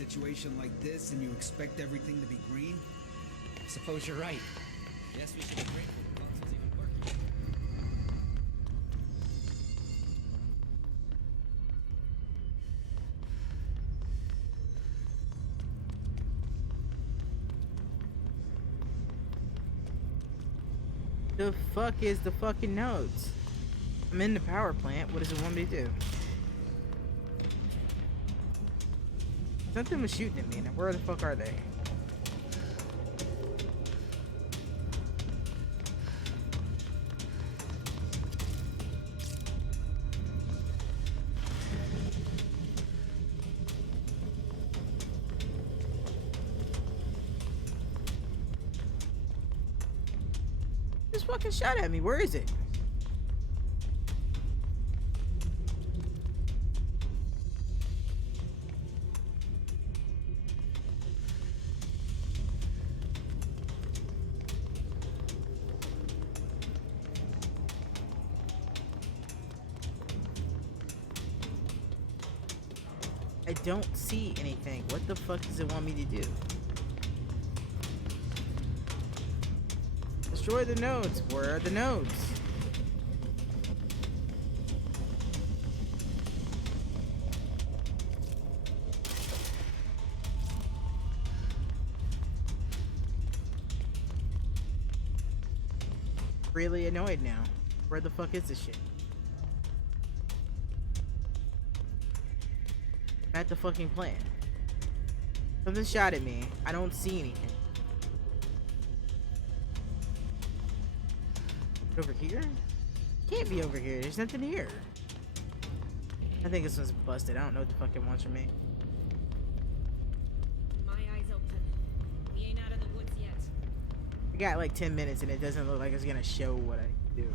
situation like this and you expect everything to be green? Suppose you're right. Guess we should be grateful the console's even working. The fuck is the fucking nodes? I'm in the power plant. What does it want me to do? Something was shooting at me. Now where the fuck are they? Just fucking shot at me. Where is it? I don't see anything. What the fuck does it want me to do? Destroy the nodes. Where are the nodes? Really annoyed now. Where the fuck is this shit? At the fucking plant. Something shot at me. I don't see anything. Over here? Can't be over here. There's nothing here. I think this one's busted. I don't know what the fuck it wants from me. My eyes open. We ain't out of the woods yet. I got like 10 minutes and it doesn't look like it's gonna show what I do.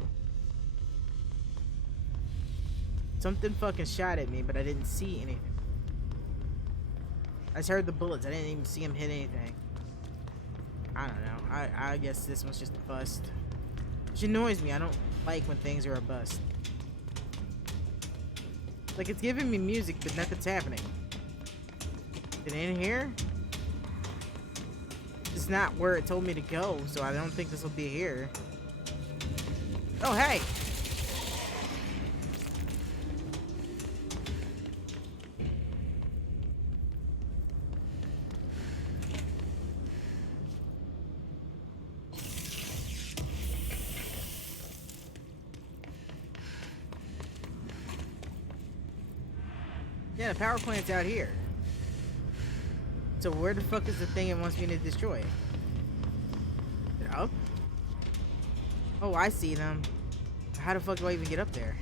Something fucking shot at me, but I didn't see anything. I just heard the bullets. I didn't even see him hit anything. I don't know. I guess this one's just a bust. Which annoys me. I don't like when things are a bust. Like, it's giving me music, but nothing's happening. Is it in here? It's not where it told me to go, so I don't think this will be here. Oh, hey! Yeah, the power plant's out here. So where the fuck is the thing it wants me to destroy? Is it up? Oh, I see them. How the fuck do I even get up there?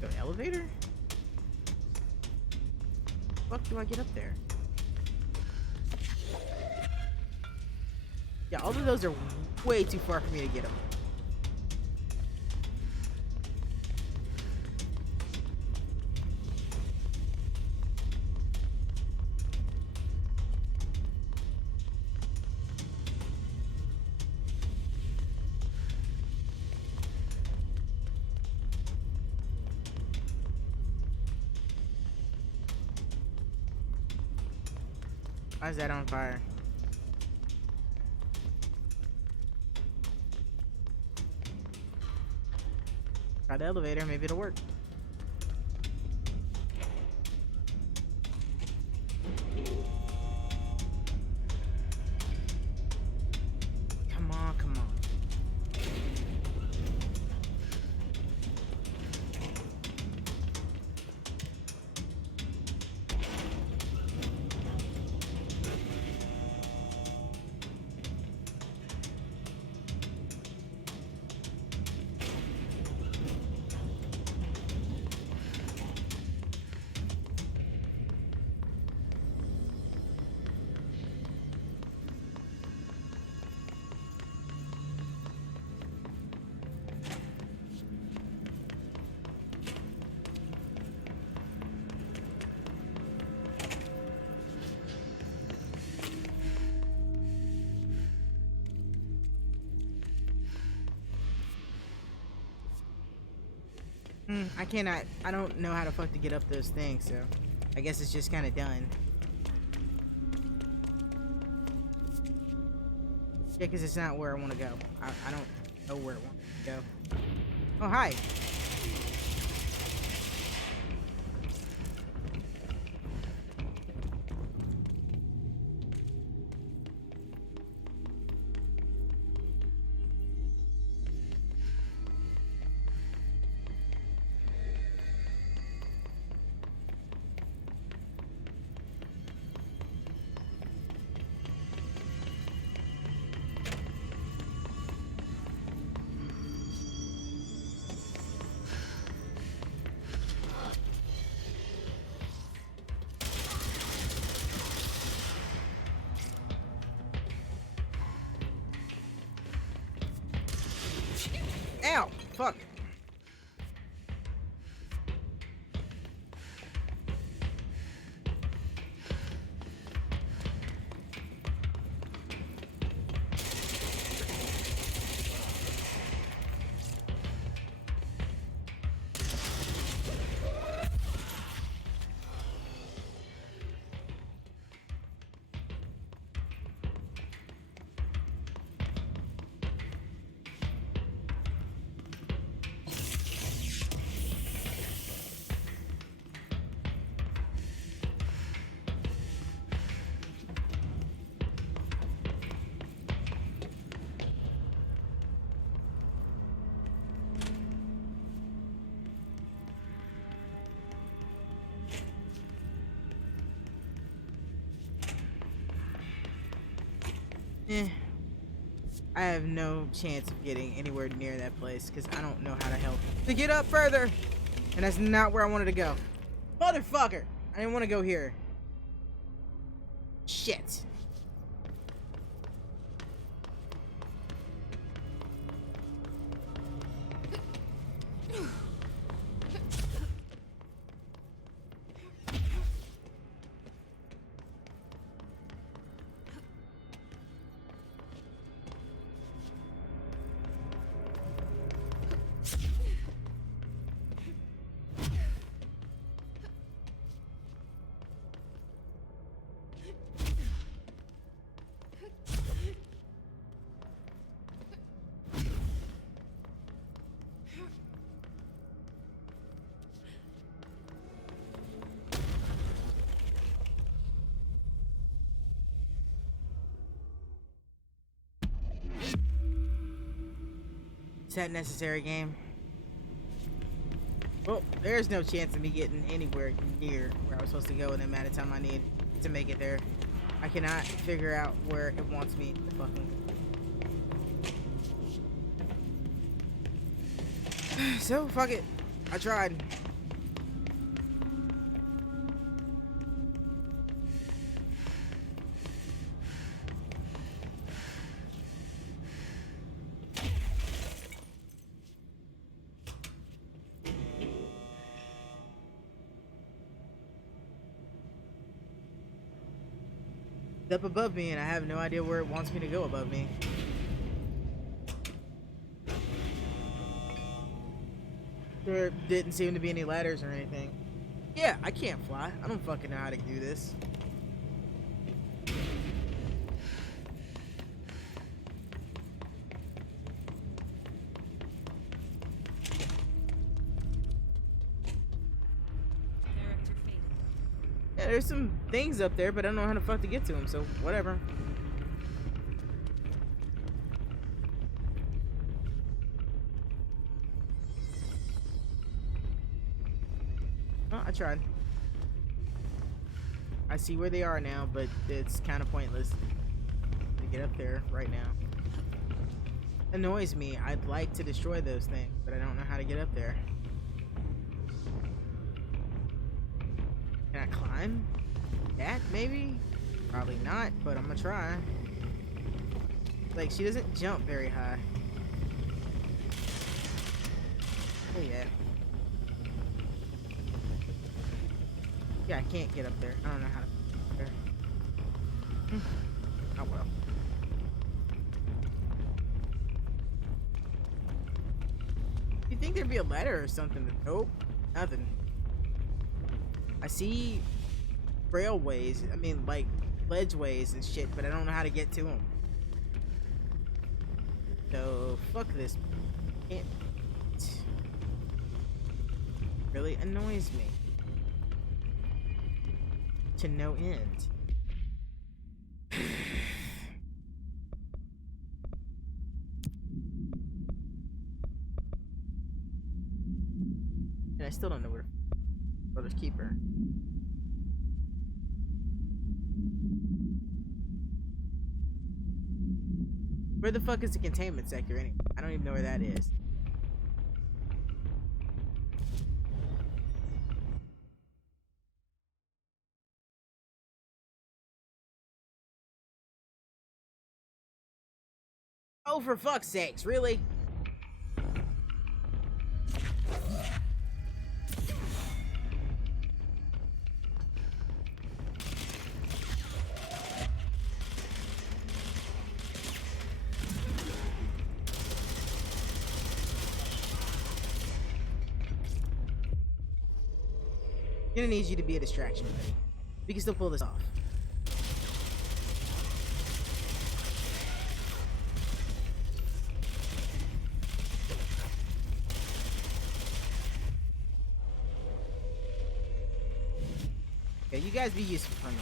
Go elevator? Fuck do I get up there? Yeah, all of those are way too far for me to get up. Why is that on fire? Try the elevator, maybe it'll work. Come on, come on. I cannot. I don't know how the fuck to get up those things, so I guess it's just kind of done. Yeah, because it's not where I want to go. I don't know where I want to go. Oh, hi. Ow! Fuck. I have no chance of getting anywhere near that place because I don't know how to help to get up further. And that's not where I wanted to go. Motherfucker! I didn't want to go here. Shit. Is that necessary, game? Well, there's no chance of me getting anywhere near where I was supposed to go in the amount of time I need to make it there. I cannot figure out where it wants me to fucking go. So, fuck it. I tried. It's up above me, and I have no idea where it wants me to go above me. There didn't seem to be any ladders or anything. Yeah, I can't fly. I don't fucking know how to do this. Character faded. Yeah, there's some things up there, but I don't know how the fuck to get to them, so whatever. Oh, I tried. I see where they are now, but it's kind of pointless to get up there right now. Annoys me. I'd like to destroy those things, but I don't know how to get up there. Can I climb that, maybe? Probably not, but I'm gonna try. Like, she doesn't jump very high. Oh, yeah. Yeah, I can't get up there. I don't know how to get up there. Oh, well. You think there'd be a letter or something. Nope, nothing. I see railways, I mean, like, ledgeways and shit, but I don't know how to get to them. So, fuck this. It really annoys me. To no end. And I still don't know where Brother's Keeper. Where the fuck is the containment sector anyway? I don't even know where that is. Oh, for fuck's sakes, really? I'm gonna need you to be a distraction, buddy. We can still pull this off. Okay, you guys be useful for me.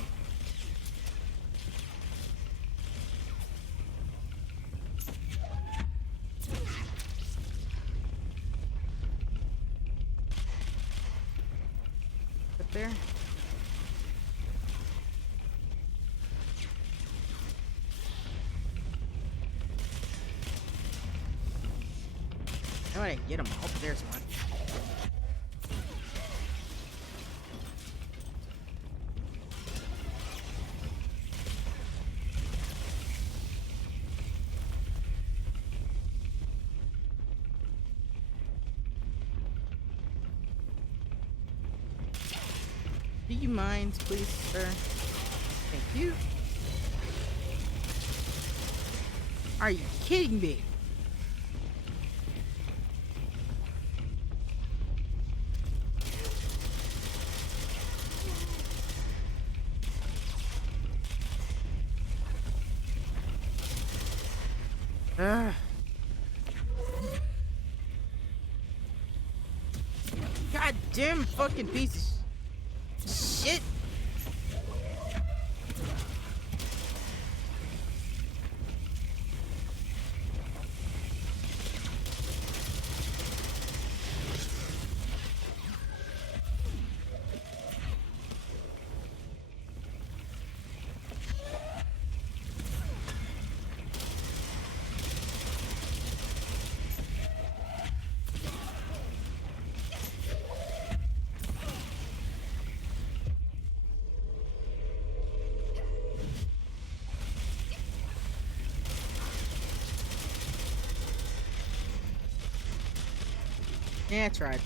Up there. How do I get them all? There's one. Do you mind, please, sir? Thank you. Are you kidding me? Ugh. Goddamn fucking pieces. Shit. Yeah, I tried.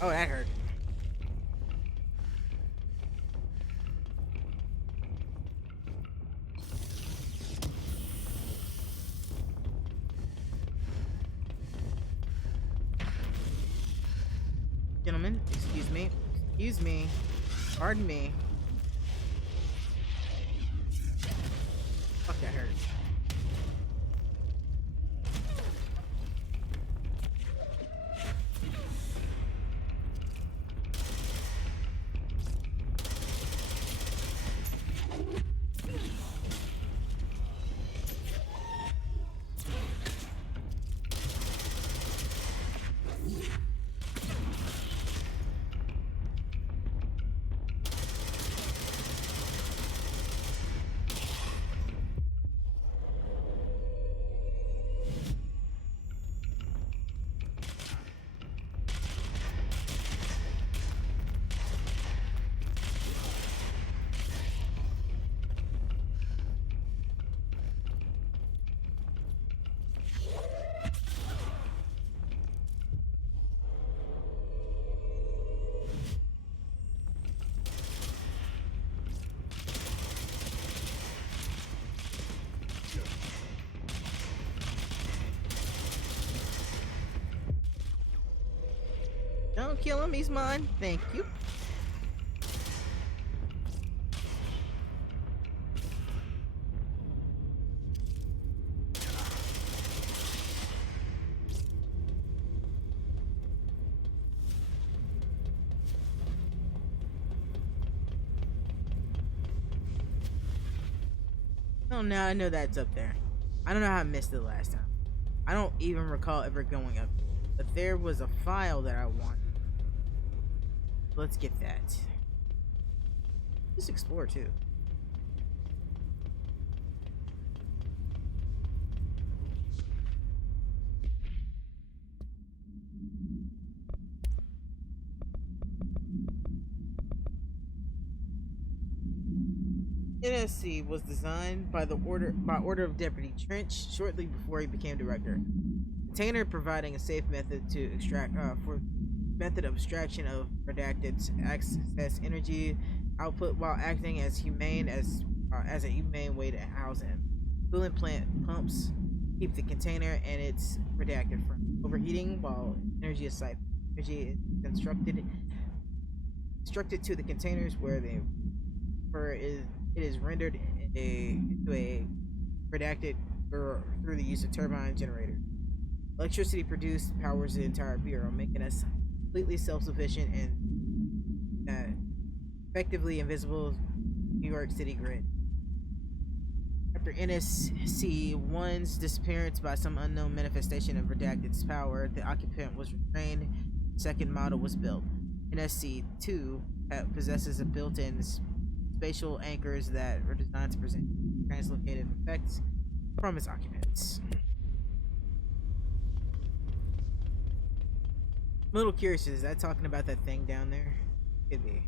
Oh, that hurt. Gentlemen, excuse me. Excuse me. Pardon me. Fuck, that hurt. Don't kill him, he's mine. Thank you. Oh, now I know that's up there. I don't know how I missed it last time. I don't even recall ever going up. But there was a file that I wanted. Let's get that. Just explore too. NSC was designed by order of Deputy Trench shortly before he became director. Container providing a safe method to extract method of extraction of redacted excess energy output while acting as a humane way to house him. Coolant plant pumps keep the container and its redacted from overheating while energy is constructed to the containers where it is rendered into a redacted through the use of turbine generator. Electricity produced powers the entire bureau, making us completely self-sufficient and effectively invisible New York City grid. After NSC-1's disappearance by some unknown manifestation of redacted's power, the occupant was restrained. The second model was built. NSC-2 possesses a built-in spatial anchors that are designed to present translocated effects from its occupants. I'm a little curious, is that talking about that thing down there? Could be.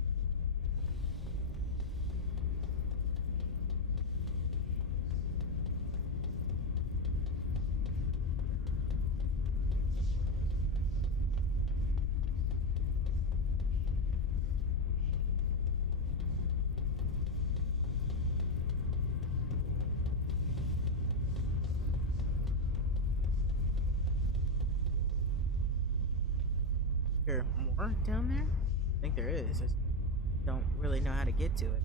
More down there? I think there is. I just don't really know how to get to it.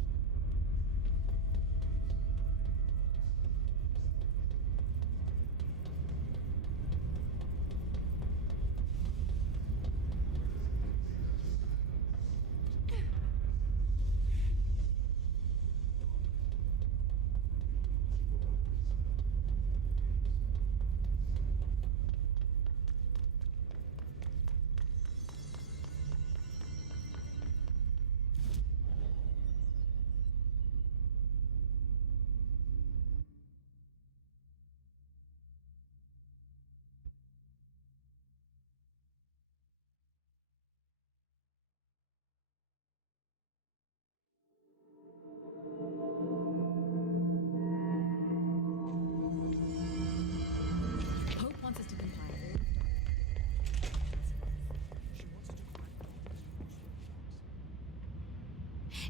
Hope wants us to compile.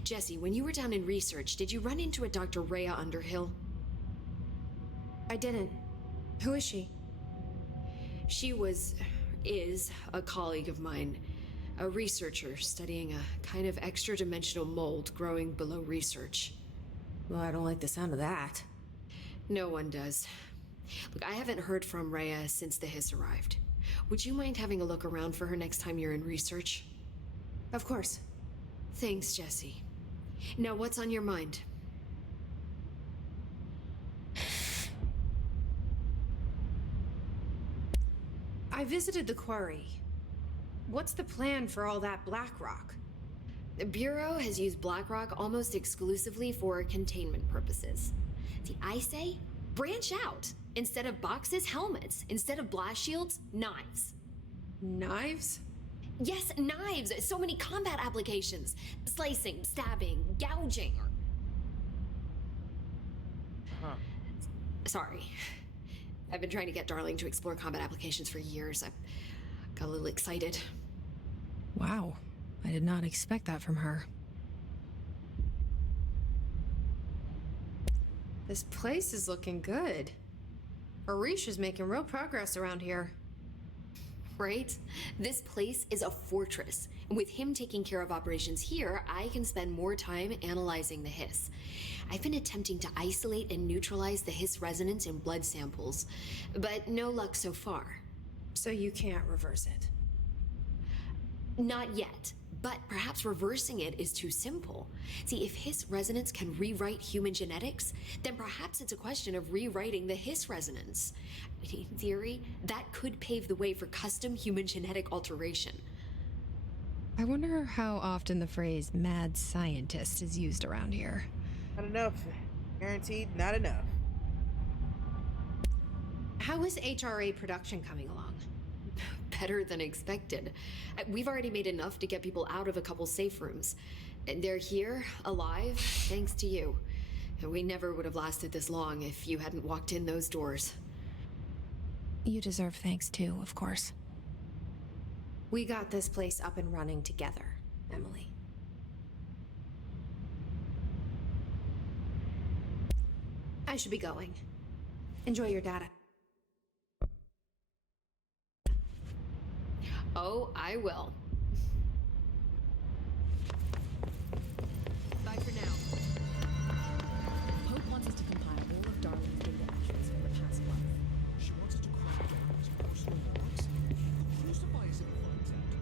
Jesse, when you were down in research, did you run into a Dr. Rhea Underhill? I didn't. Who is she? She is a colleague of mine, a researcher studying a kind of extra-dimensional mold growing below research. Well, I don't like the sound of that. No one does. Look, I haven't heard from Rhea since the Hiss arrived. Would you mind having a look around for her next time you're in research? Of course. Thanks, Jesse. Now, what's on your mind? I visited the quarry. What's the plan for all that black rock? The Bureau has used Blackrock almost exclusively for containment purposes. See, I say, branch out. Instead of boxes, helmets. Instead of blast shields, knives. Knives? Yes, knives! So many combat applications. Slicing, stabbing, gouging. Huh. Sorry. I've been trying to get Darling to explore combat applications for years. I got a little excited. Wow. I did not expect that from her. This place is looking good. Arish is making real progress around here. Right? This place is a fortress. And with him taking care of operations here, I can spend more time analyzing the hiss. I've been attempting to isolate and neutralize the hiss resonance in blood samples, but no luck so far. So you can't reverse it. Not yet, but perhaps reversing it is too simple. See, if hiss resonance can rewrite human genetics, then perhaps it's a question of rewriting the hiss resonance. In theory, that could pave the way for custom human genetic alteration. I wonder how often the phrase mad scientist is used around here. Not enough. Guaranteed, not enough. How is HRA production coming along? Better than expected. We've already made enough to get people out of a couple safe rooms. And they're here, alive, thanks to you. We never would have lasted this long if you hadn't walked in those doors. You deserve thanks too, of course. We got this place up and running together, Emily. I should be going. Enjoy your data. Oh, I will. Bye for now. Hope wants us to compile all of Darling's data entries from the past month. She wants us to crack down his personal logs. He'll crucify us if he finds out.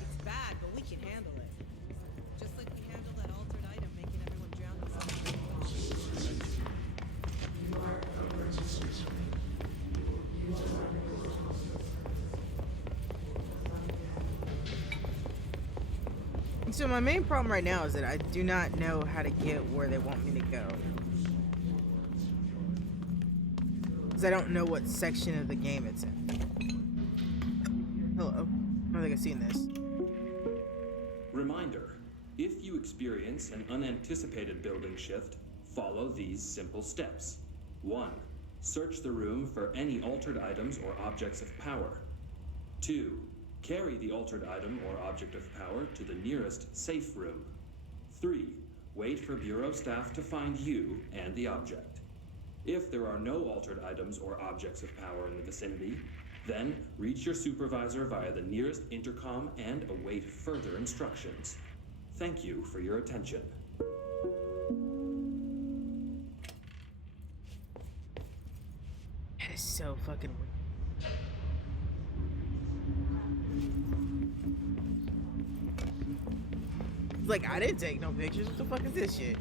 It's bad, but we can handle it. Just like we handled that altered item making everyone drown themselves. So my main problem right now is that I do not know how to get where they want me to go. Because I don't know what section of the game it's in. Hello. I don't think I've seen this. Reminder, if you experience an unanticipated building shift, follow these simple steps. 1. Search the room for any altered items or objects of power. 2. Carry the altered item or object of power to the nearest safe room. 3. Wait for Bureau staff to find you and the object. If there are no altered items or objects of power in the vicinity, then reach your supervisor via the nearest intercom and await further instructions. Thank you for your attention. That is so fucking weird. Like, I didn't take no pictures. What the fuck is this shit?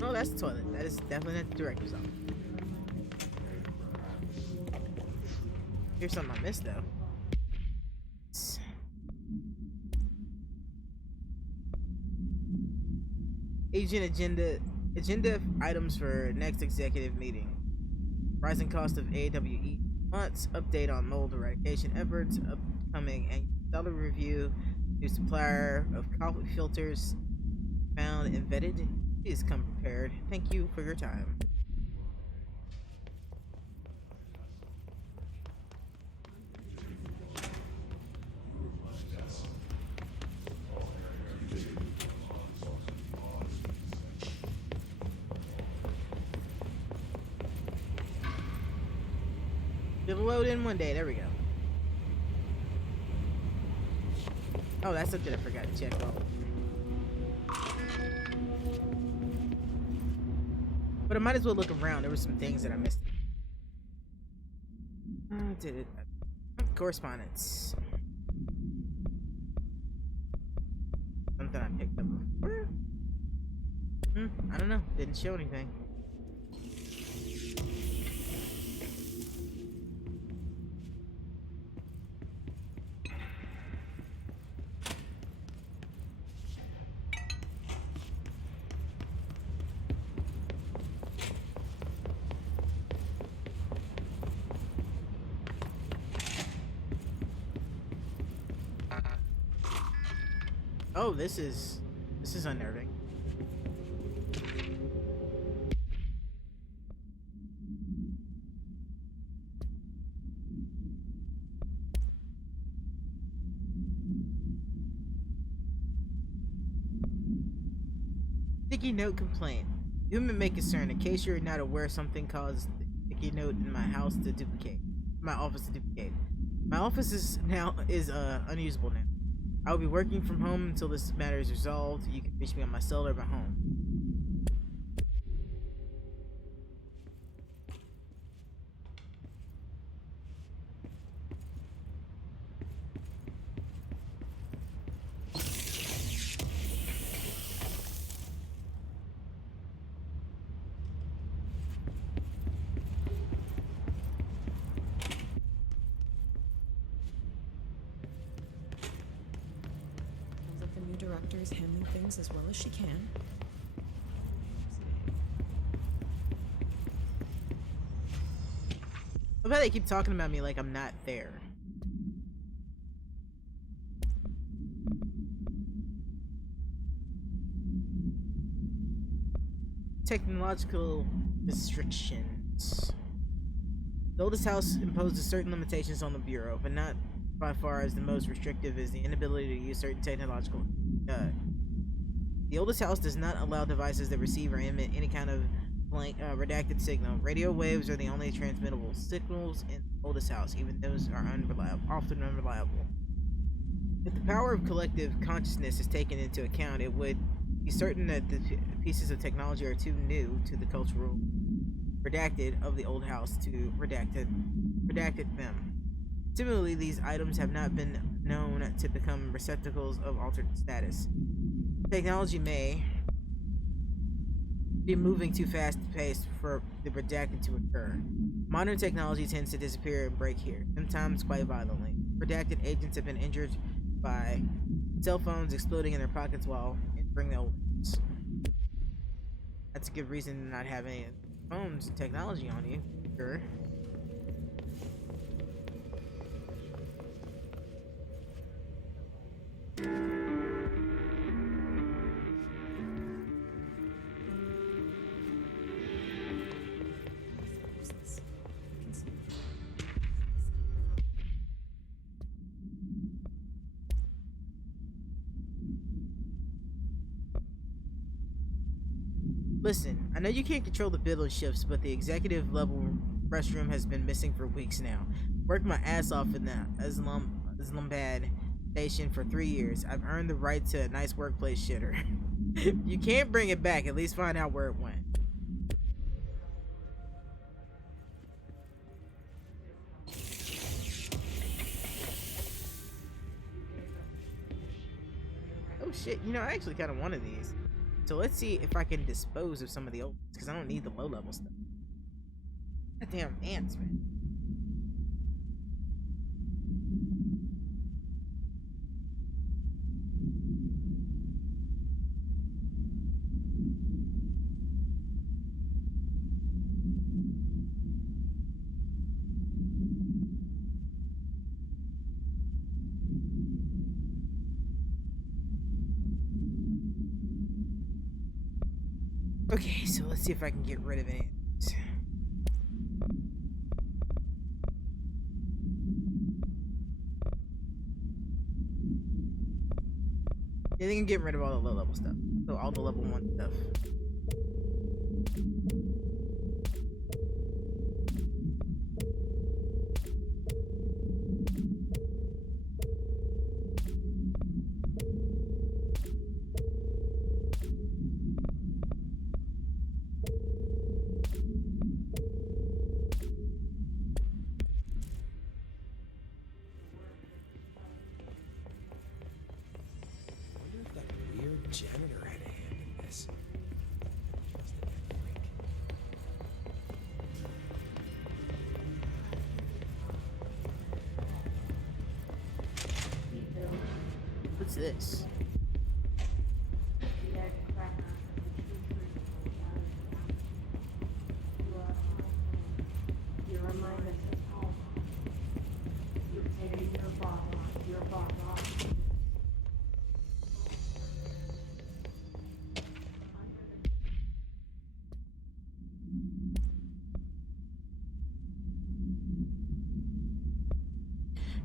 Oh, that's the toilet. That is definitely not the director's office. Here's something I missed, though. Agenda items for next executive meeting. Rising cost of AWE months, update on mold eradication efforts, upcoming and dollar review, new supplier of coffee filters found and vetted. Please come prepared. Thank you for your time. It'll load in one day. There we go. Oh, that's something I forgot to check off. But I might as well look around. There were some things that I missed. Did it? Correspondence. Something I picked up before? I don't know. Didn't show anything. Oh, this is unnerving. Sticky note complaint. Human may concern. In case you're not aware, something caused the sticky note in my house to duplicate. My office to duplicate. My office is unusable now. I will be working from home until this matter is resolved. You can reach me on my cell or my home. Sounds like the new director is handling things as well as she can. I bet they keep talking about me like I'm not there. Technological restrictions. The oldest house imposes certain limitations on the Bureau, but not by far as the most restrictive is the inability to use certain technological. The oldest house does not allow devices that receive or emit any kind of redacted signal. Radio waves are the only transmittable signals in the oldest house, even those are often unreliable. If the power of collective consciousness is taken into account, it would be certain that the pieces of technology are too new to the cultural redacted of the old house to redacted them. Similarly, these items have not been known to become receptacles of altered status. Technology may be moving too fast-paced for the redacted to occur. Modern technology tends to disappear and break here, sometimes quite violently. Redacted agents have been injured by cell phones exploding in their pockets while entering the old house. That's a good reason to not have any phones and technology on you, sure. Listen, I know you can't control the building shifts, but the executive level restroom has been missing for weeks now. Worked my ass off in the Islamabad station for 3 years. I've earned the right to a nice workplace shitter. If you can't bring it back, at least find out where it went. Oh shit, you know, I actually kind of wanted these. So let's see if I can dispose of some of the old ones, because I don't need the low level stuff. Goddamn ants, man. Okay, so let's see if I can get rid of it. I think I'm getting rid of all the low level stuff. So all the level 1 stuff. Janitor had a hand in this. What's this?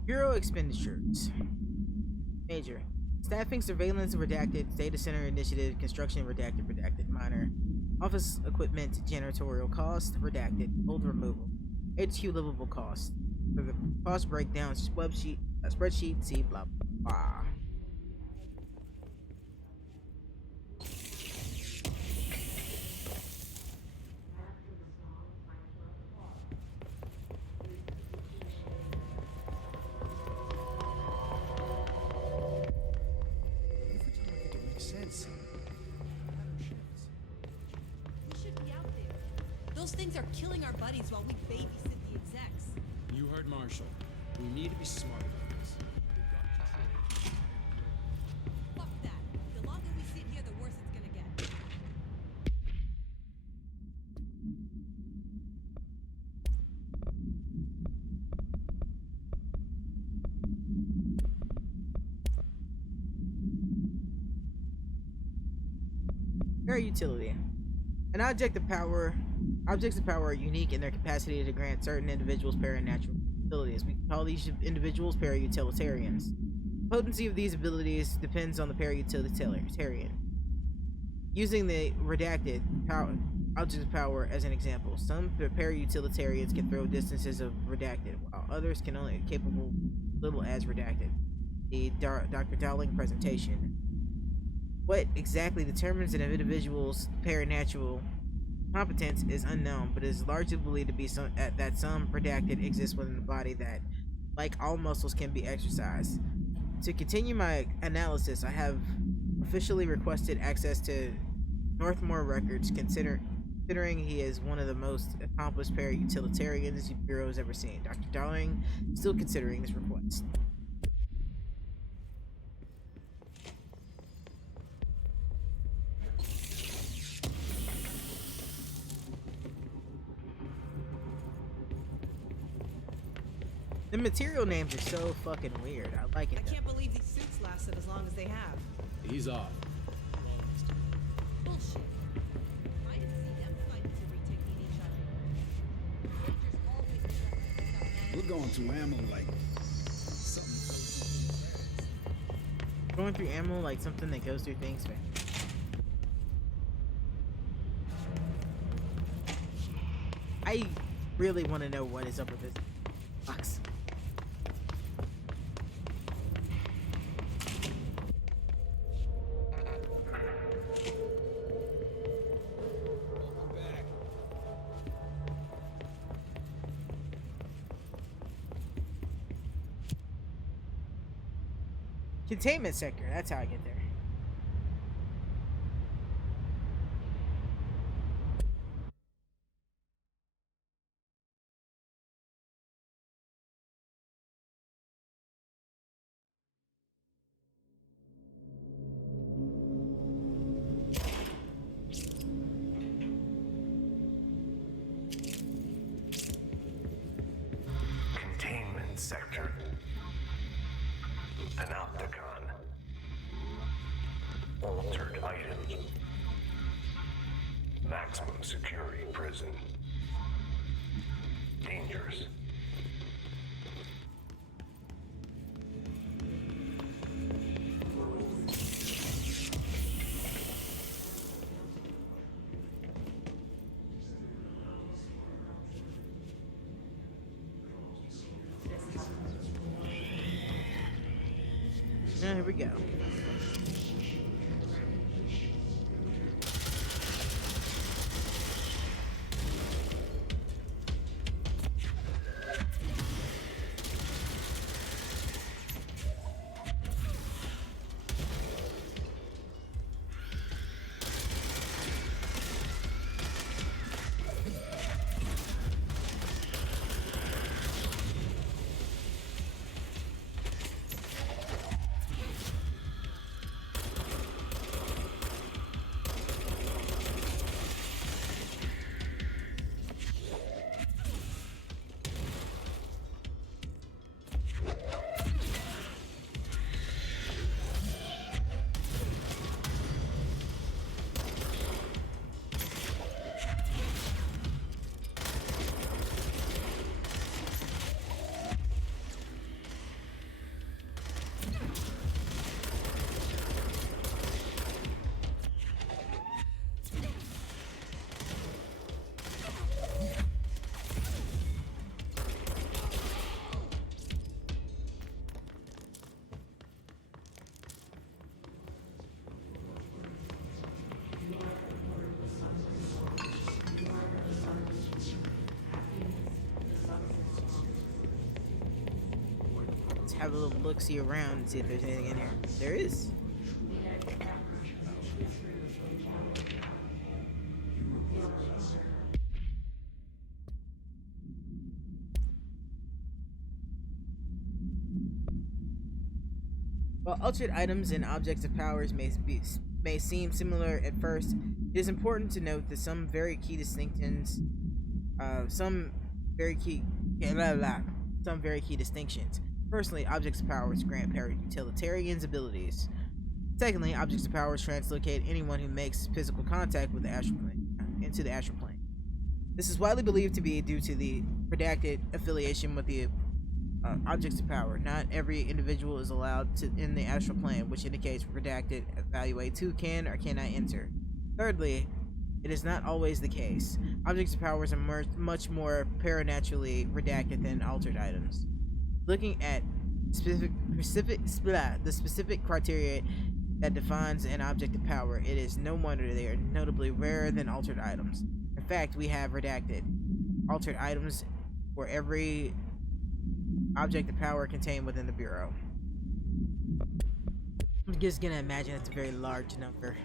Bureau expenditures. Major. Staffing, surveillance, redacted. Data center initiative, construction, redacted. Minor. Office equipment janitorial cost redacted. Old removal. HQ livable cost. For the cost breakdown spreadsheet, see blah blah. Everything makes sense. We should be out there. Those things are killing our buddies while we babysit the execs. You heard Marshall. We need to be smart about this. Fuck that. The longer we sit here, the worse it's gonna get. Parautility. An object of power. Objects of power are unique in their capacity to grant certain individuals paranatural abilities. We call these individuals parautilitarians. Potency of these abilities depends on the parautilitarian. Using the redacted object of power as an example, some parautilitarians can throw distances of redacted, while others can only capable little as redacted. The Dr. Dowling presentation. What exactly determines an individual's paranatural competence is unknown, but it is largely believed to be that some redacted exists within the body that, like all muscles, can be exercised. To continue my analysis, I have officially requested access to Northmore records, considering he is one of the most accomplished parautilitarians the Bureau has ever seen. Dr. Darling is still considering his request. The material names are so fucking weird. I like it. I can't believe these suits lasted as long as they have. He's off. Bullshit. Might have seen them fighting to retaking each other. Rangers always accept We're going through ammo like something. Going through ammo like something that goes through things, man. I really want to know what is up with this box. Containment sector, that's how I get there. Containment sector. Panopticon. Altered items. Maximum security prison. Dangerous. Here we go. have a little look-see around and see if there's anything in here. There is. While altered items and objects of powers may seem similar at first, it is important to note that some very key distinctions, some very key distinctions. Firstly, objects of powers grant utilitarians abilities. Secondly, objects of powers translocate anyone who makes physical contact with the astral plane into the astral plane. This is widely believed to be due to the redacted affiliation with the objects of power. Not every individual is allowed to in the astral plane, which indicates redacted evaluates who can or cannot enter. Thirdly, it is not always the case. Objects of powers are much more paranaturally redacted than altered items. Looking at the specific criteria that defines an object of power, it is no wonder they are notably rarer than altered items. In fact, we have redacted altered items for every object of power contained within the Bureau. I'm just gonna imagine it's a very large number.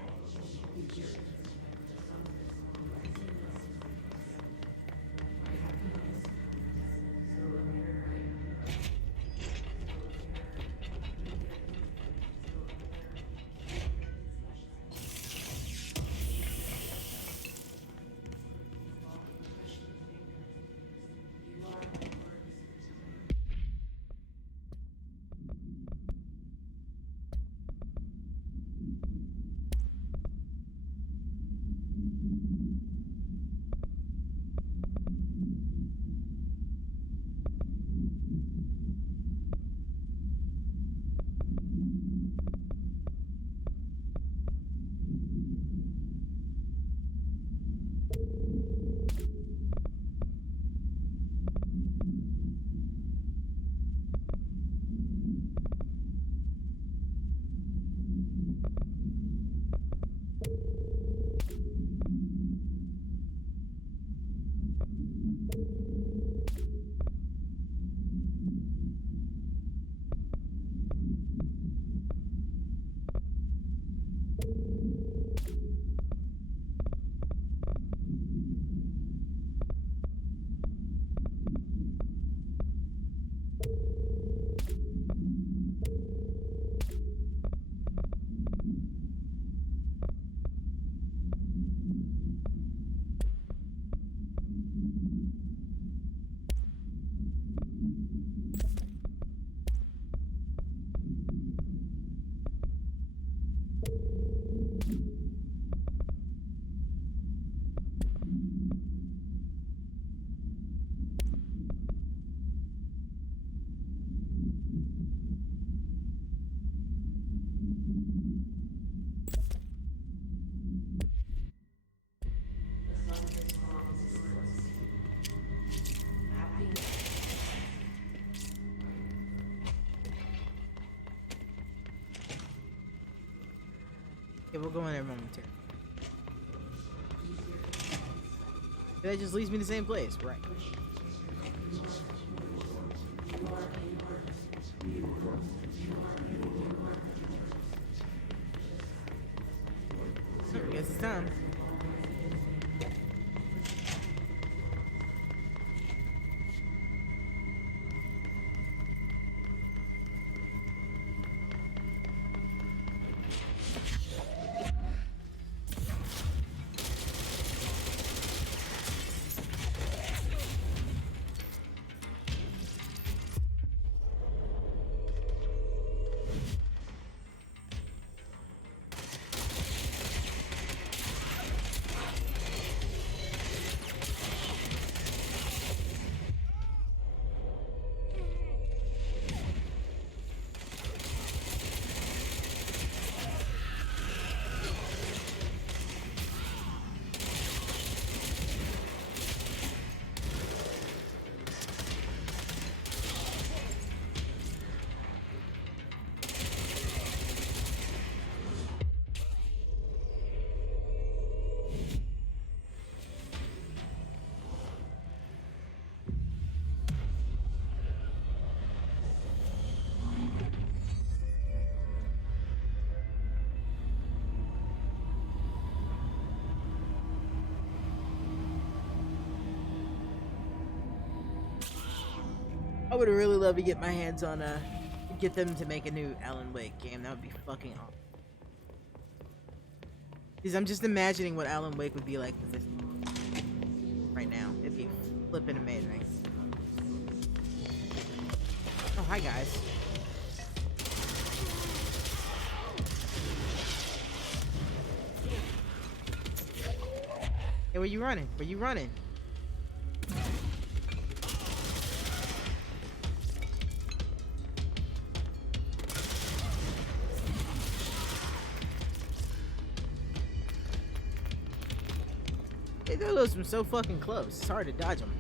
Okay, we'll go in there momentarily. That just leads me to the same place, right? I guess it's time. I would really love to get my hands on get them to make a new Alan Wake game. That would be fucking awesome. Because I'm just imagining what Alan Wake would be like with this right now. It'd be flipping amazing. Oh, hi guys. Hey, where you running? Where you running? They throw those from so fucking close. It's hard to dodge them.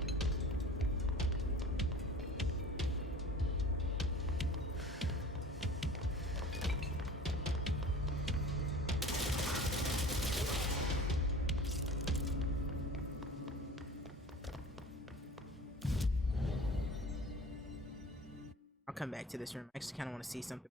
I'll come back to this room. I actually kind of want to see something.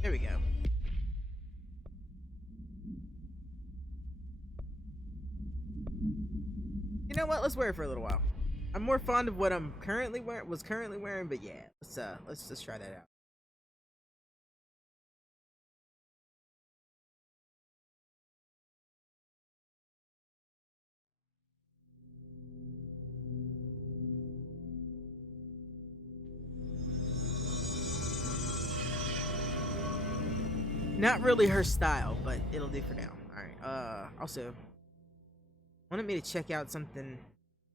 There we go. You know what? Let's wear it for a little while. I'm more fond of what I'm currently wearing, but yeah, let's just try that out. Not really her style, but it'll do for now. Alright, also wanted me to check out something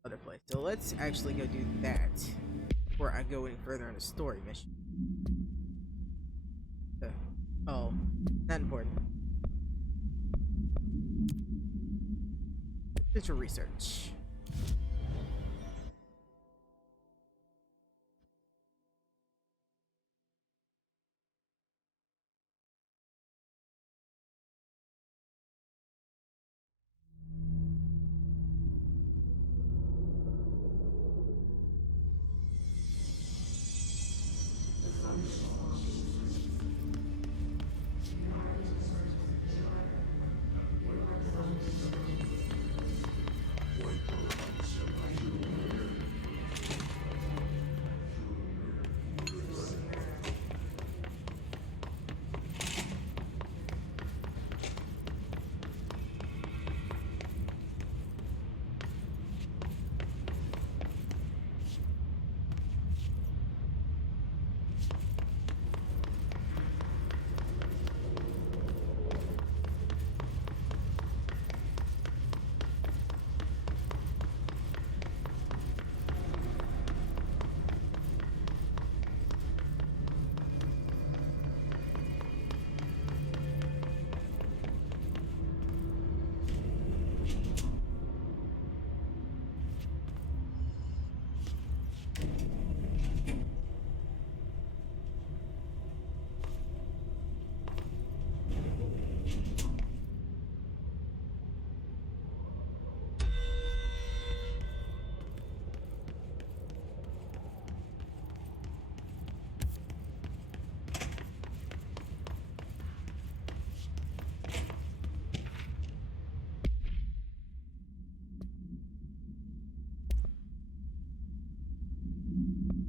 other place. So let's actually go do that before I go any further in the story mission. Oh, not important. Digital research.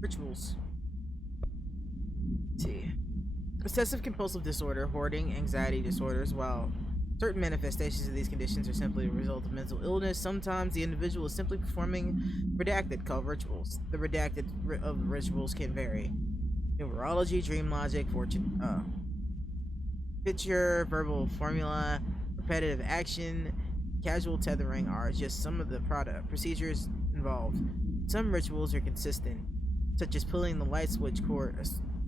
Rituals. Let's see. Obsessive compulsive disorder, hoarding, anxiety disorders. While certain manifestations of these conditions are simply a result of mental illness, sometimes the individual is simply performing redacted called rituals. The redacted of rituals can vary. Numerology, dream logic, fortune, picture, verbal formula, repetitive action, casual tethering are just some of the procedures involved. Some rituals are consistent, such as pulling the light switch cord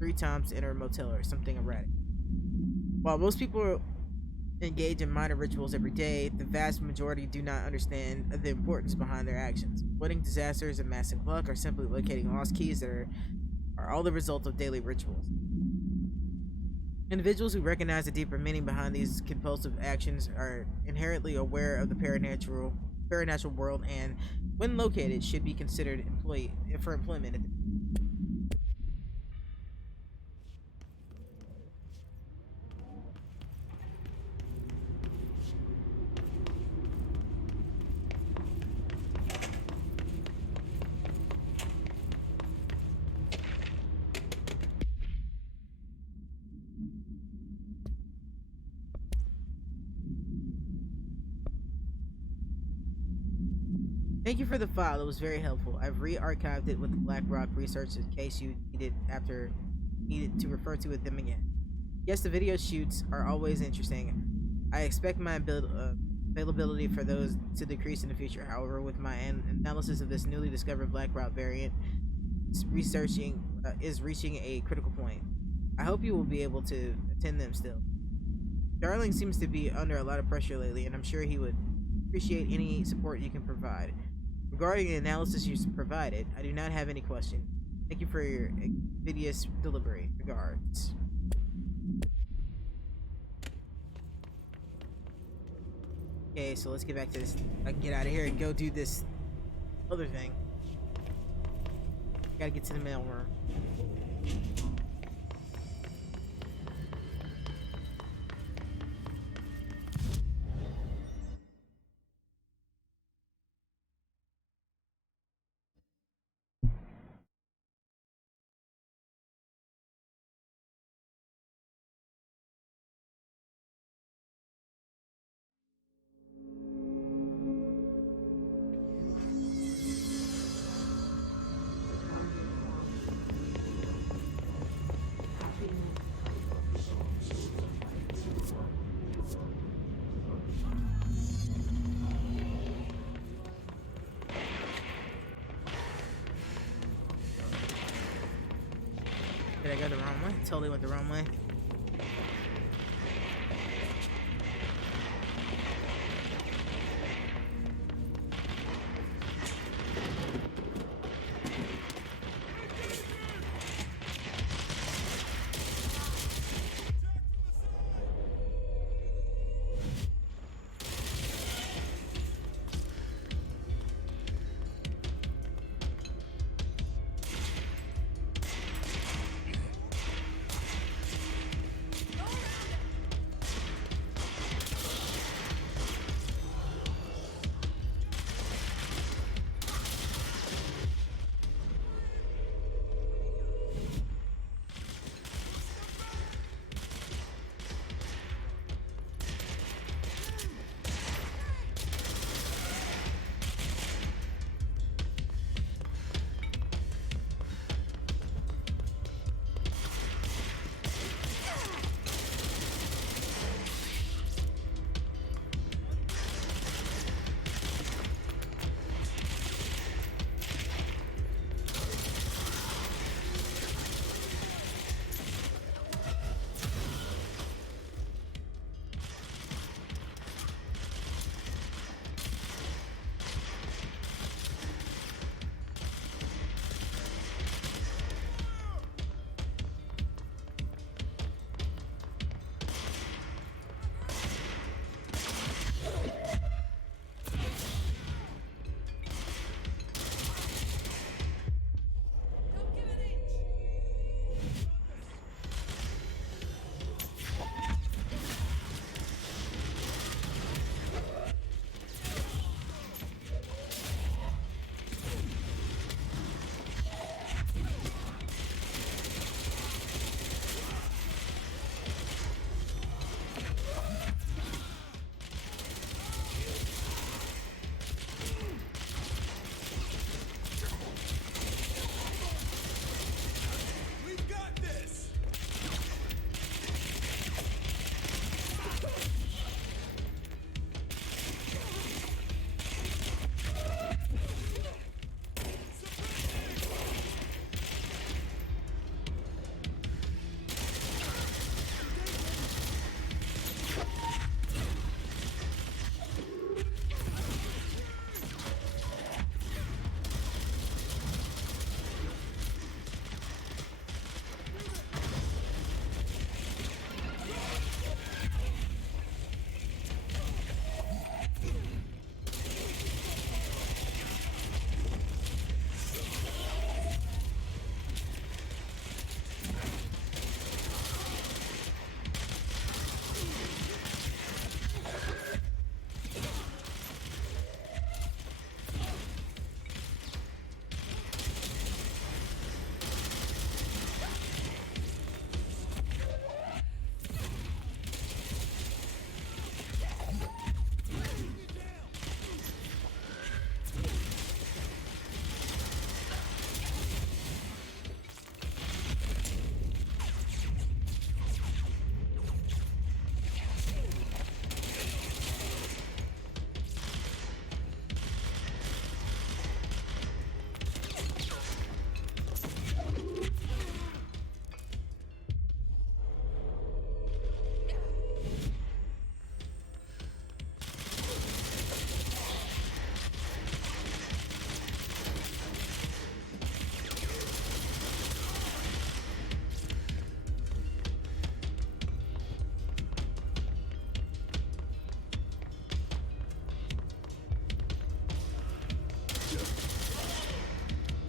3 times to enter a motel or something erratic. While most people engage in minor rituals every day, the vast majority do not understand the importance behind their actions. Avoiding disasters, amassing luck, or simply locating lost keys that are all the result of daily rituals. Individuals who recognize the deeper meaning behind these compulsive actions are inherently aware of the paranatural world and when located, should be considered for employment. Thank you for the file. It was very helpful. I've re-archived it with the BlackRock research in case you needed to refer to them again. Yes, the video shoots are always interesting. I expect my availability for those to decrease in the future. However, with my analysis of this newly discovered BlackRock variant, is reaching a critical point. I hope you will be able to attend them still. Darling seems to be under a lot of pressure lately, and I'm sure he would appreciate any support you can provide. Regarding the analysis you provided, I do not have any question. Thank you for your expeditious delivery. Regards. Okay, so let's get back to this. I can get out of here and go do this other thing. Gotta get to the mail room. Did I go the wrong way? Totally went the wrong way.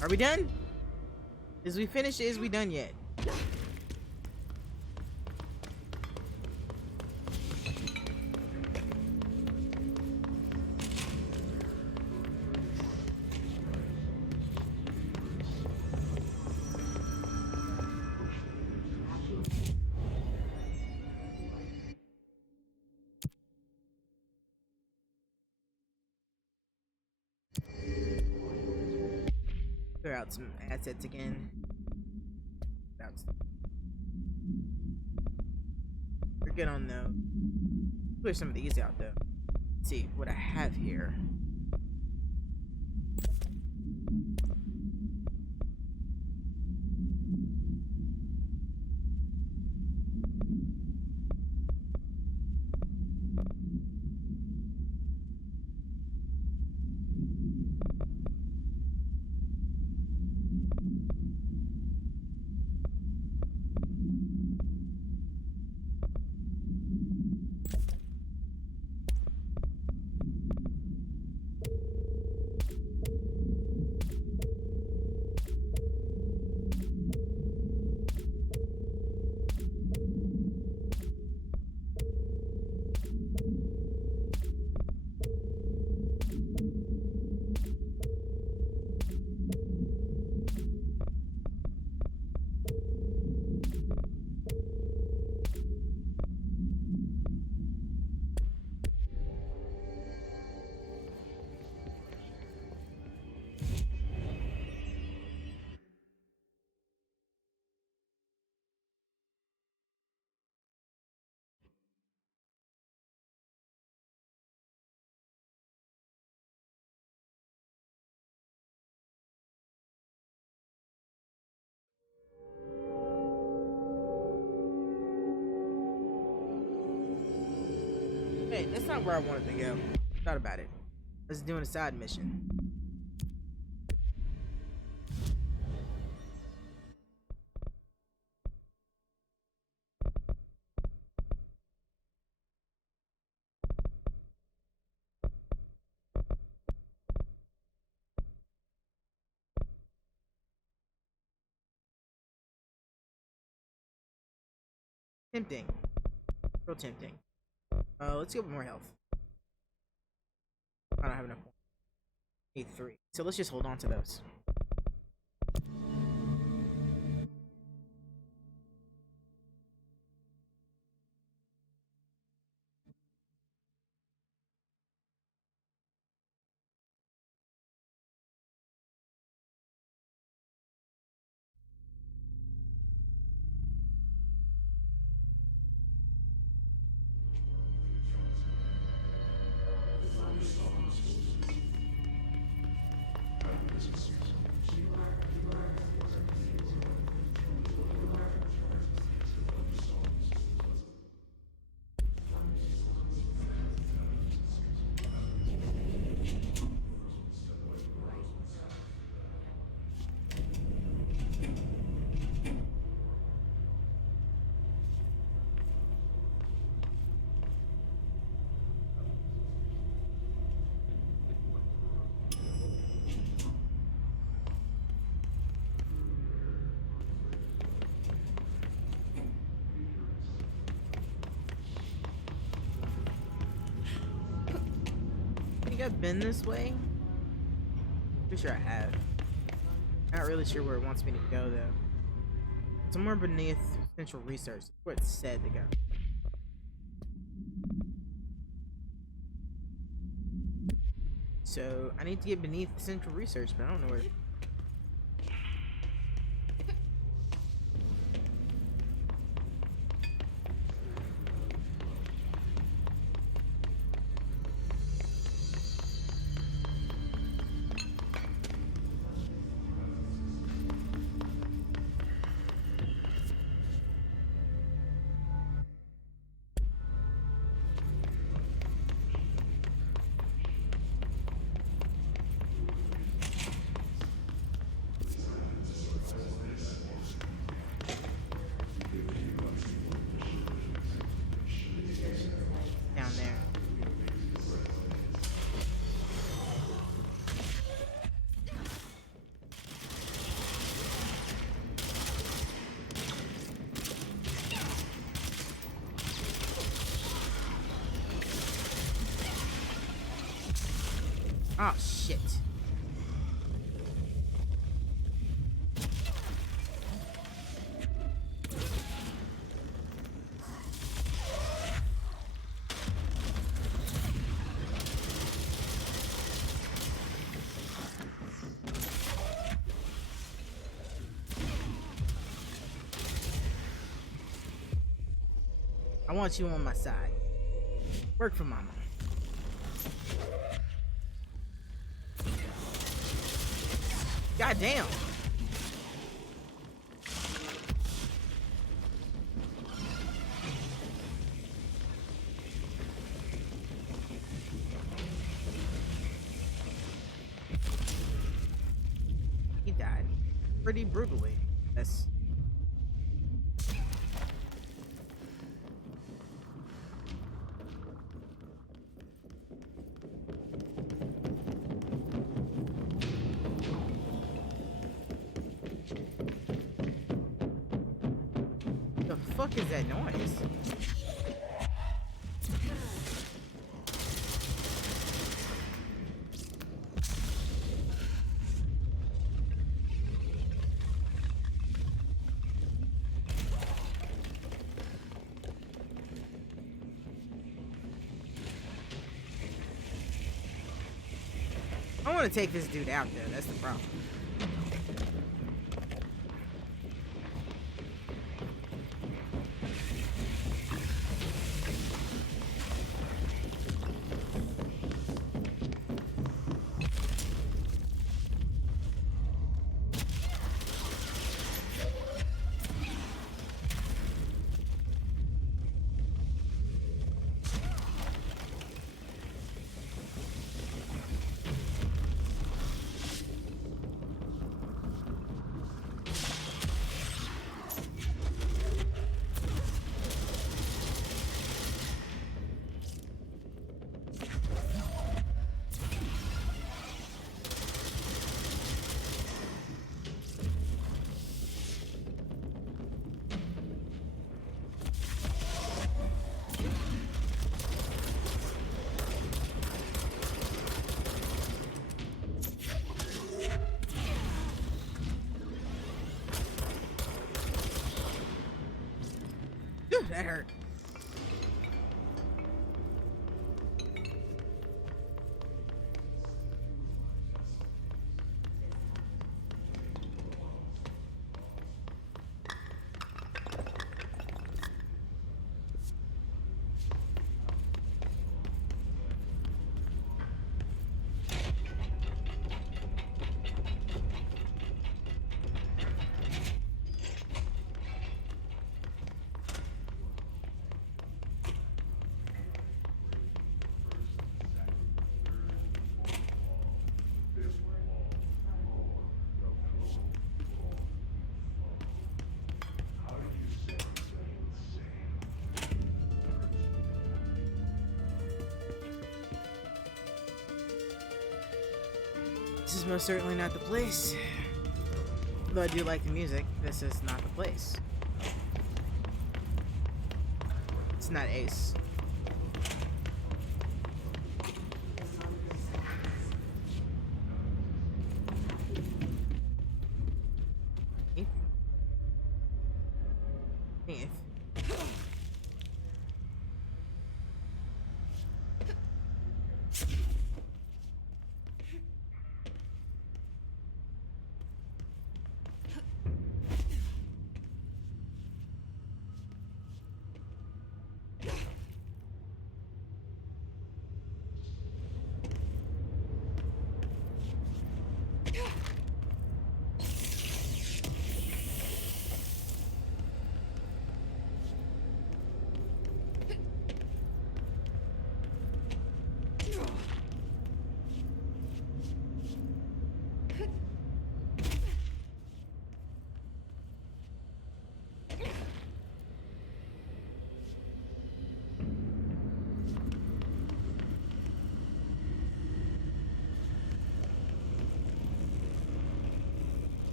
Are we done? Is we finished? Is we done yet? Clear out some assets again. We're good on though. Clear some of these out though. Let's see what I have here. Hey, that's not where I wanted to go. Thought about it. Let's do a side mission. Tempting. Real tempting. Let's get more health. I don't have enough. Need 3. So let's just hold on to those. I've been this way? Pretty sure I have. Not really sure where it wants me to go though. Somewhere beneath Central Research. That's where it said to go. So I need to get beneath Central Research, but I don't know where. Oh shit. I want you on my side. Work for mama. God damn. He died pretty brutally. That's the fuck is that noise? I want to take this dude out there. That's the problem. That hurt. This is most certainly not the place. Though I do like the music, this is not the place. It's not Ace. Heath.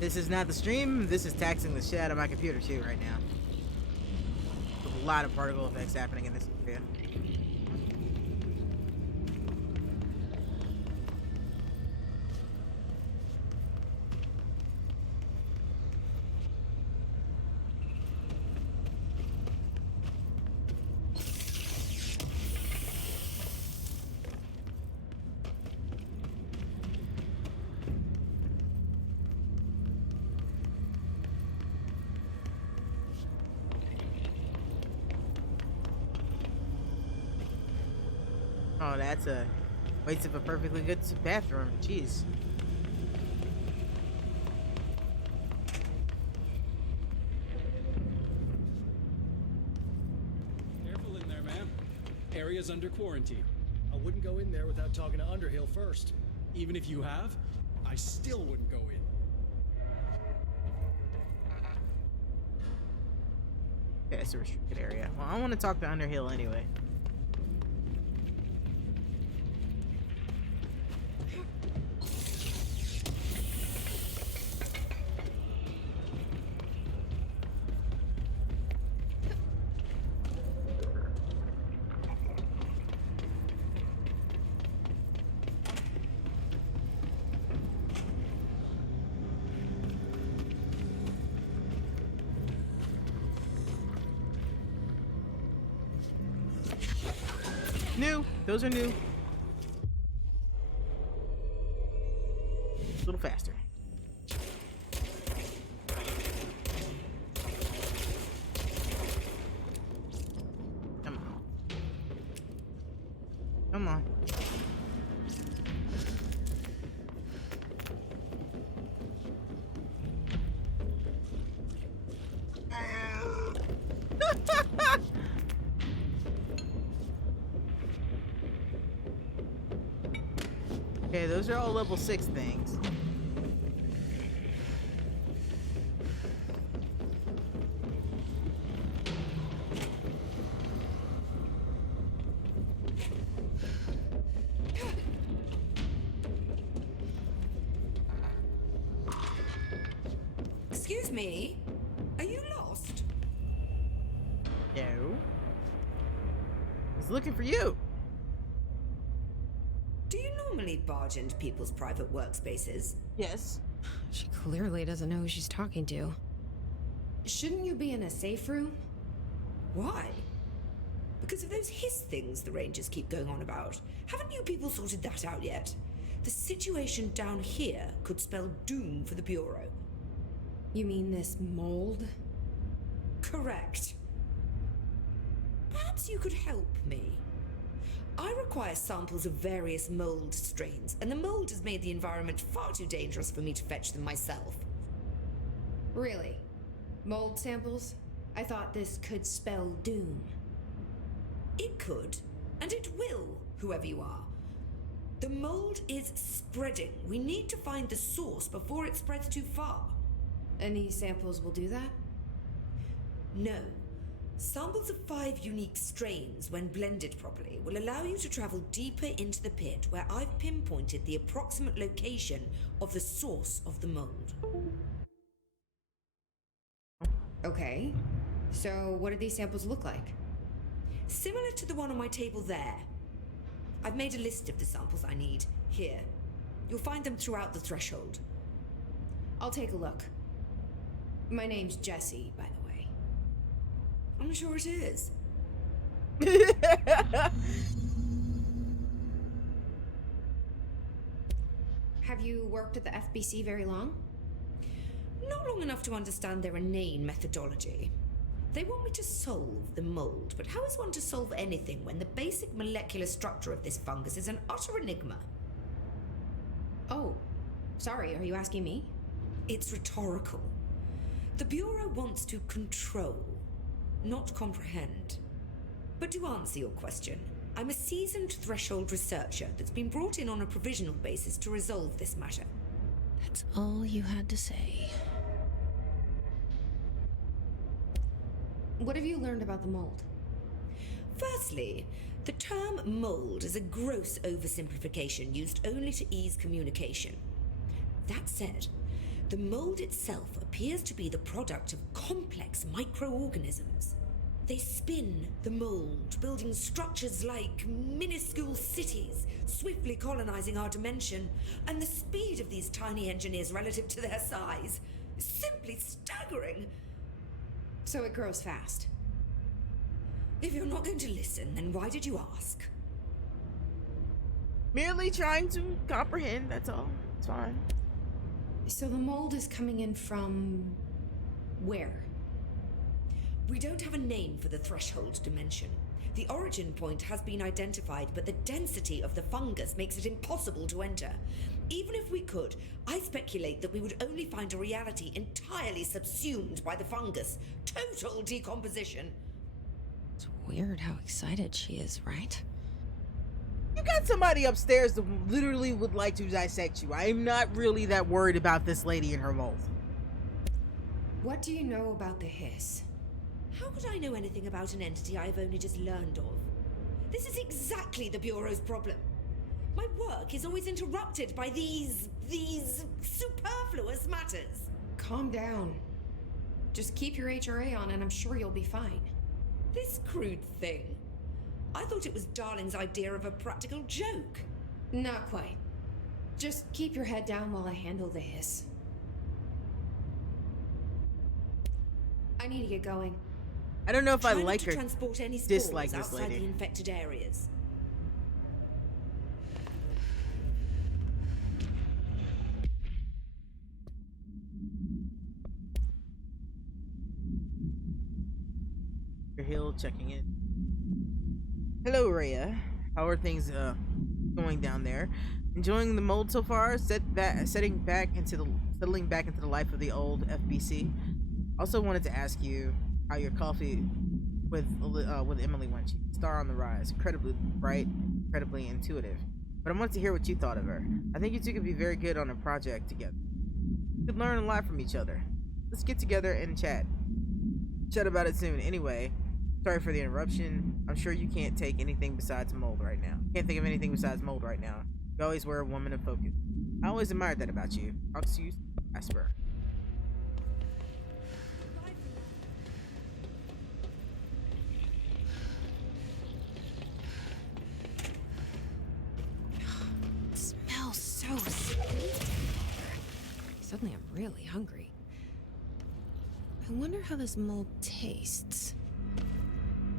This is not the stream. This is taxing the shit out of my computer too right now. lot of particle effects happening in this area. Oh, that's a waste of a perfectly good bathroom. Jeez. Careful in there, ma'am. Area's under quarantine. I wouldn't go in there without talking to Underhill first. Even if you have, I still wouldn't go in. Yeah, it's a restricted area. Well, I want to talk to Underhill anyway. New. Those are new. A little faster. Come on. Come on. Okay, those are all level 6 things. Excuse me? Are you lost? No. I was looking for you. Do you normally barge into people's private workspaces? Yes. She clearly doesn't know who she's talking to. Shouldn't you be in a safe room? Why? Because of those hiss things the Rangers keep going on about. Haven't you people sorted that out yet? The situation down here could spell doom for the Bureau. You mean this mold? Correct. Perhaps you could help me. I require samples of various mold strains, and the mold has made the environment far too dangerous for me to fetch them myself. Really? Mold samples? I thought this could spell doom. It could, and it will, whoever you are. The mold is spreading. We need to find the source before it spreads too far. And these samples will do that? No. Samples of 5 unique strains, when blended properly, will allow you to travel deeper into the pit, where I've pinpointed the approximate location of the source of the mold. Okay. So what do these samples look like? Similar to the one on my table there. I've made a list of the samples I need. Here. You'll find them throughout the threshold. I'll take a look. My name's Jessie, by the way. I'm sure it is. Have you worked at the FBC very long? Not long enough to understand their inane methodology. They want me to solve the mold, but how is one to solve anything when the basic molecular structure of this fungus is an utter enigma? Oh, sorry, are you asking me? It's rhetorical. The Bureau wants to control, not comprehend. But to answer your question, I'm a seasoned threshold researcher that's been brought in on a provisional basis to resolve this matter. That's all you had to say. What have you learned about the mold? Firstly, the term mold is a gross oversimplification used only to ease communication. That said, the mold itself appears to be the product of complex microorganisms. They spin the mold, building structures like minuscule cities, swiftly colonizing our dimension. And the speed of these tiny engineers relative to their size is simply staggering. So it grows fast. If you're not going to listen, then why did you ask? Merely trying to comprehend, that's all. It's fine. So the mold is coming in from where? We don't have a name for the threshold dimension. The origin point has been identified, but the density of the fungus makes it impossible to enter. Even if we could, I speculate that we would only find a reality entirely subsumed by the fungus. Total decomposition. It's weird how excited she is, right? You got somebody upstairs that literally would like to dissect you. I'm not really that worried about this lady and her mold. What do you know about the hiss? How could I know anything about an entity I've only just learned of? This is exactly the Bureau's problem. My work is always interrupted by these superfluous matters. Calm down. Just keep your HRA on and I'm sure you'll be fine. This crude thing. I thought it was Darling's idea of a practical joke. Not quite. Just keep your head down while I handle the hiss. I need to get going. I don't know if I Try like not to or transport any spores dislike this outside lady. the infected areas. Hill checking in. Hello, Rhea. How are things going down there? Enjoying the mold so far? Settling back into the life of the old FBC. Also wanted to ask you how your coffee with Emily went. She's a star on the rise, incredibly bright, incredibly intuitive. But I wanted to hear what you thought of her. I think you two could be very good on a project together. You could learn a lot from each other. Let's get together and chat about it soon. Anyway, sorry for the interruption. I'm sure you can't take anything besides mold right now. Can't think of anything besides mold right now. You always were a woman of focus. I always admired that about you. Talk to you, Asper. It smells so sweet. Suddenly I'm really hungry. I wonder how this mold tastes.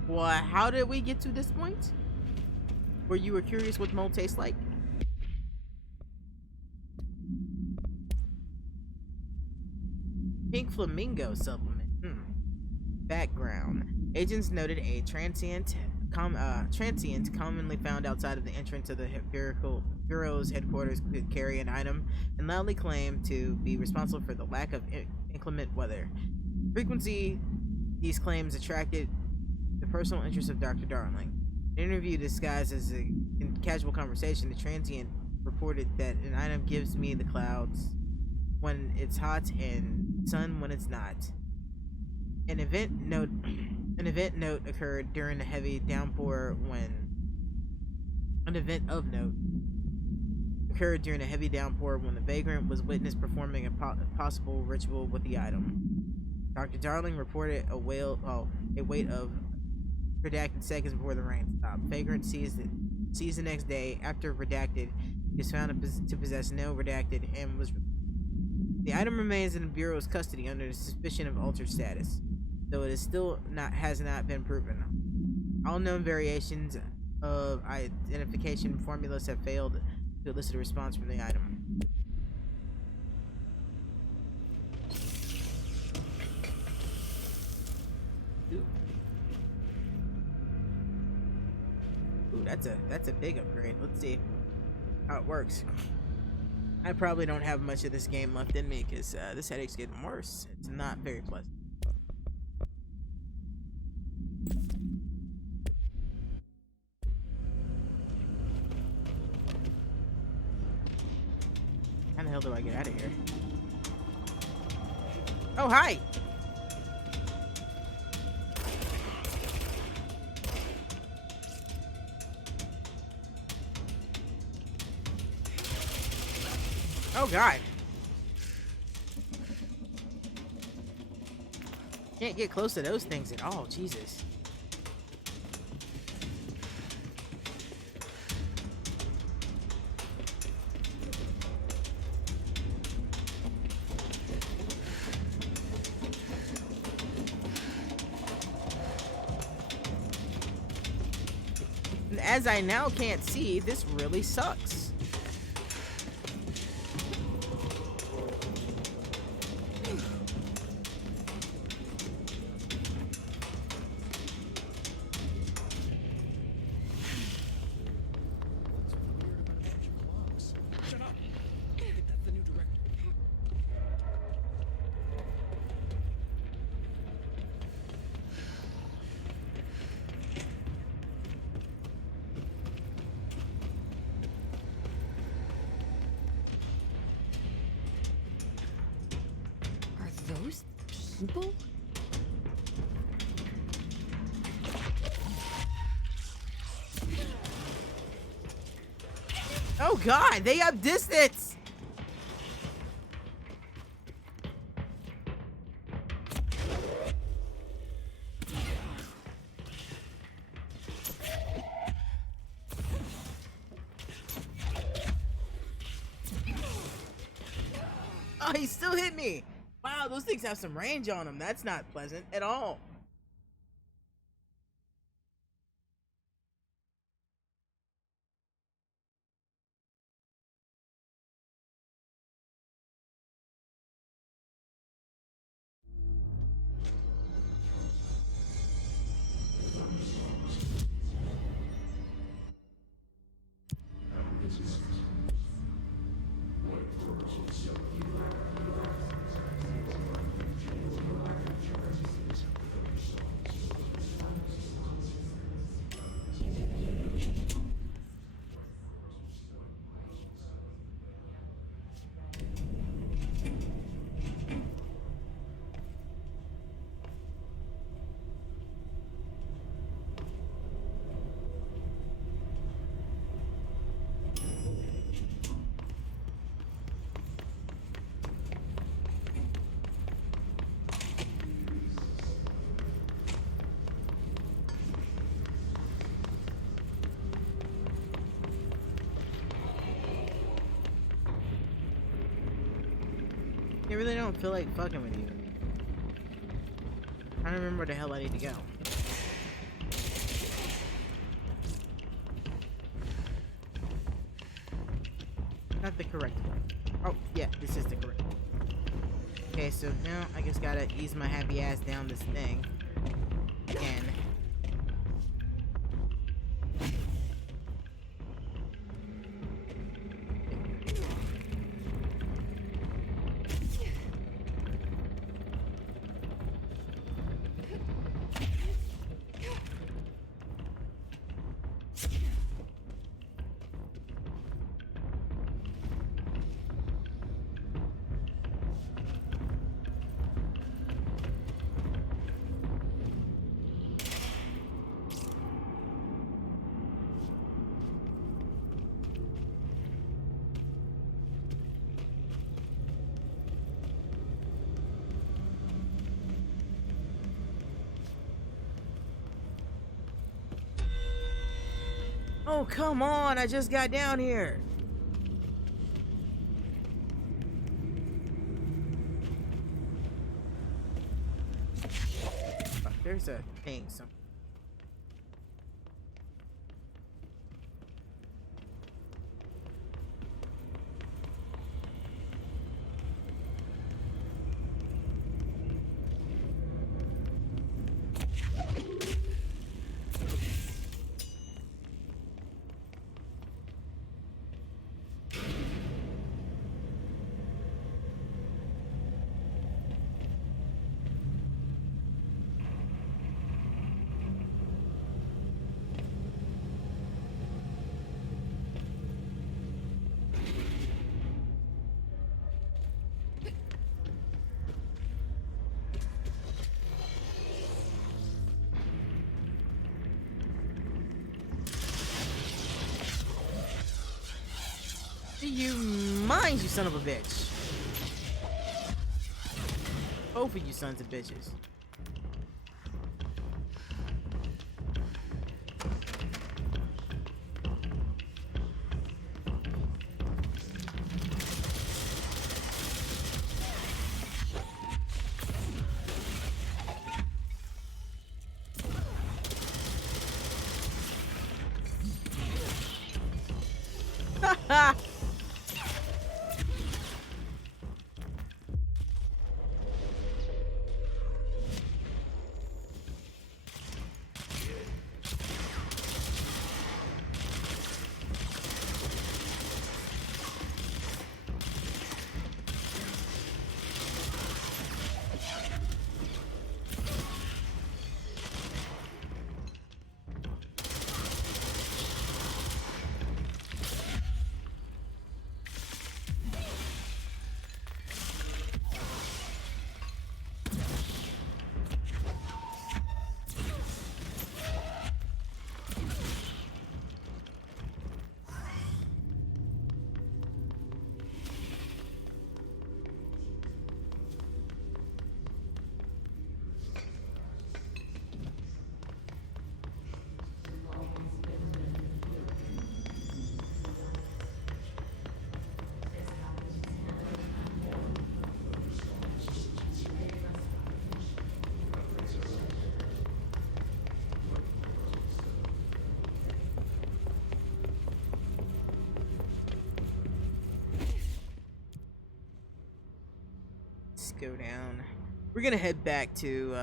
Well, how did we get to this point? Where you were curious what mold tastes like? Pink flamingo supplement. Background. Agents noted a transient commonly found outside of the entrance of the Bureau's headquarters could carry an item and loudly claim to be responsible for the lack of inclement weather. Frequency, these claims attracted the personal interest of Dr. Darling. In an interview disguised as a casual conversation, the transient reported that an item gives me the clouds when it's hot and sun when it's not. An event note occurred during a heavy downpour when the vagrant was witnessed performing a possible ritual with the item. Dr. Darling reported a wait of redacted seconds before the rain stopped. Vagrant sees the next day after redacted. He was found to possess no redacted and was. The item remains in the Bureau's custody under the suspicion of altered status, though it is still has not been proven. All known variations of identification formulas have failed to elicit a response from the item. Ooh, that's a big upgrade. Let's see how it works. I probably don't have much of this game left in me because this headache's getting worse. It's not very pleasant. How the hell do I get out of here? Oh, hi! Oh god. Can't get close to those things at all, Jesus. as I now can't see, this really sucks. Shut up! That's the new director. Are those people? Oh god, they have distance! Oh, he still hit me! Wow, those things have some range on them. That's not pleasant at all. I really don't feel like fucking with you. I don't remember where the hell I need to go. Not the correct one. Oh, yeah, this is the correct one. Okay, so now I just gotta ease my happy ass down this thing. Again. Oh, come on, I just got down here. Oh, there's a thing somewhere. Do you mind, you son of a bitch? Both of you sons of bitches. Let's go down. We're gonna head back to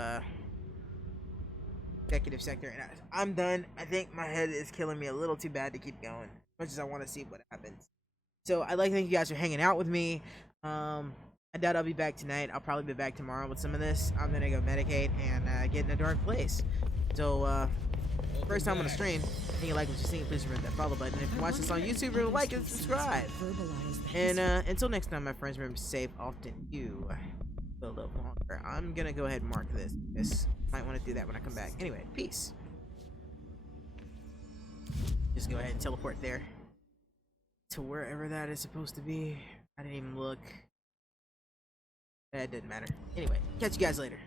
executive sector, and I'm done. I think my head is killing me a little too bad to keep going, as much as I want to see what happens. So I'd like to thank you guys for hanging out with me. I doubt I'll be back tonight. I'll probably be back tomorrow with some of this. I'm gonna go medicate and get in a dark place. So first time on the stream. If you like what you're seeing, please remember that follow button. If you watch this on YouTube, remember to like and subscribe. And until next time, my friends, remember to save often. You build up longer. I'm gonna go ahead and mark this. This might want to do that when I come back. Anyway, peace. Just go ahead and teleport there to wherever that is supposed to be. I didn't even look. That didn't matter. Anyway, catch you guys later.